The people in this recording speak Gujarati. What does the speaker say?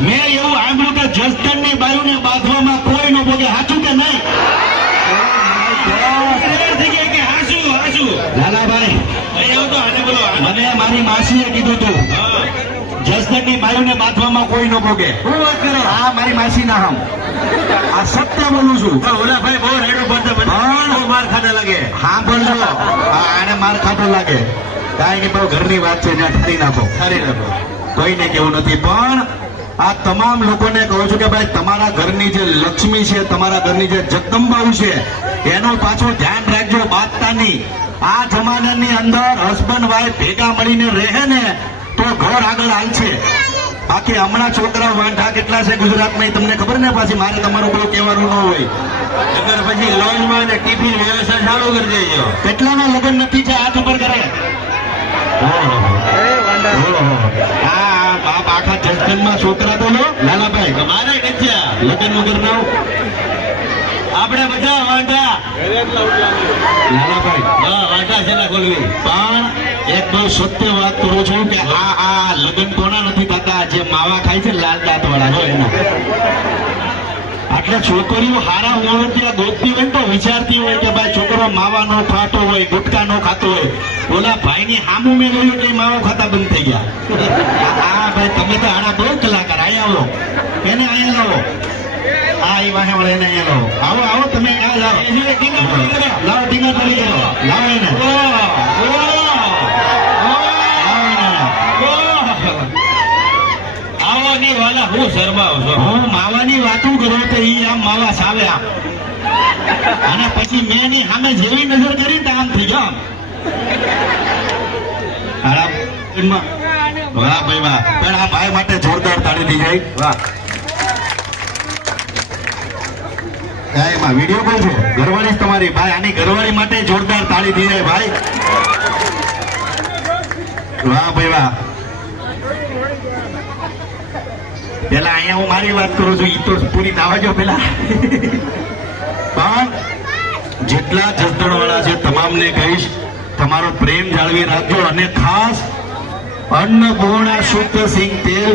મેં એવું સાંભળ્યું કે જસદણની બાયુને બાંધવામાં કોઈ નો ભોગે. સાચું કે નહીં. મને મારી માસીએ કીધું તું. જસદણની બાયુને બાંધવામાં કોઈ નો ભોગે. શું વાત કરો? આ મારી માસી ના હમ. આ સત્ય બોલું છું. હા, ભાઈ બહુ રેડો હા. બહુ માર ખાતા લાગે. હા બોલજો આ આને માર ખાતો લાગે. કાંઈ નહીં બહુ ઘરની વાત છે ને ઠારી નાખો. સારી નાખો. કોઈને કેવું નથી પણ આ તમામ લોકોને કહું છું કે ભાઈ તમારા ઘરની જે લક્ષ્મી છે તમારા ઘરની જે જગદંબાઉ છે એનું પાછું ધ્યાન રાખજો બાદતાની આ જમાનાની અંદર હસબન્ડ વાઈફ ભેગા મળીને રહે ને તો ઘર આગળ હાલશે. બાકી હમણાં છોકરા વાંઢા કેટલા છે ગુજરાતમાં તમને ખબર ને પાછી? મારે તમારું કોઈ કહેવાનું ન હોય. અગર પછી લોન્જમાં ને ટિફિન વ્યવસ્થા ચાલુ કરી દેજો. કેટલાના લગ્ન નથી છે? આ ઉપર કરે. ઓહો. બાપ આખા જસદણમાં છોકરા તો લો. લાલાભાઈ મારે નથી લગ્ન વગર ના આપણે બધા વાંધા લાલાભાઈ હા વાંધા છે ને ખોલવી પણ એક બહુ સત્ય વાત કરું છું કે આ આ લગ્ન કોના નથી થતા? જે માવા ખાય છે લાલ દાંત વાળા હોય એના. એટલે છોકરીઓ હારા ઓળખ્યા ગોતતી હોય તો વિચારતી હોય કે ભાઈ માવા નો ખાતો હોય ગુટકા નો ખાતો હોય ઓલા ભાઈ ની સામું મેં જોયું કે માવો ખાતા બંધ થઈ ગયા. હા ભાઈ તમે તો આના બહુ કલાકાર અહીંયા આવો. એને અહીંયા લાવો. હા એ વાહે વળે એને અહીંયા લાવો. આવો આવો તમે આ લાવો. એ ટીંગા પડી ગયો. લાવો લાવો એને. આવો ની વાલા હું શરમાવ છો હું માવાની વાતું કરો તો ઈ આમ માવા સાવે આમ. અને પછી મેં એની સામે જેવી નજર કરી તો આમ થઈ ગયો ભાઈ માટે જોરદાર તાળી થઈ જાય તમારી. ભાઈ, આની ઘરવાળી માટે જોરદાર તાળી થઈ ભાઈ. વાહ ભાઈ વાહ. પેલા અહીંયા હું મારી વાત કરું છું, ઈ તો પૂરી થવા પેલા. જેટલા જસદણ વાળા છે તમામને કહીશ, તમારો પ્રેમ જાળવી રાખજો અને ખાસ અન્નપૂર્ણા શુદ્ધ સિંગ તેલ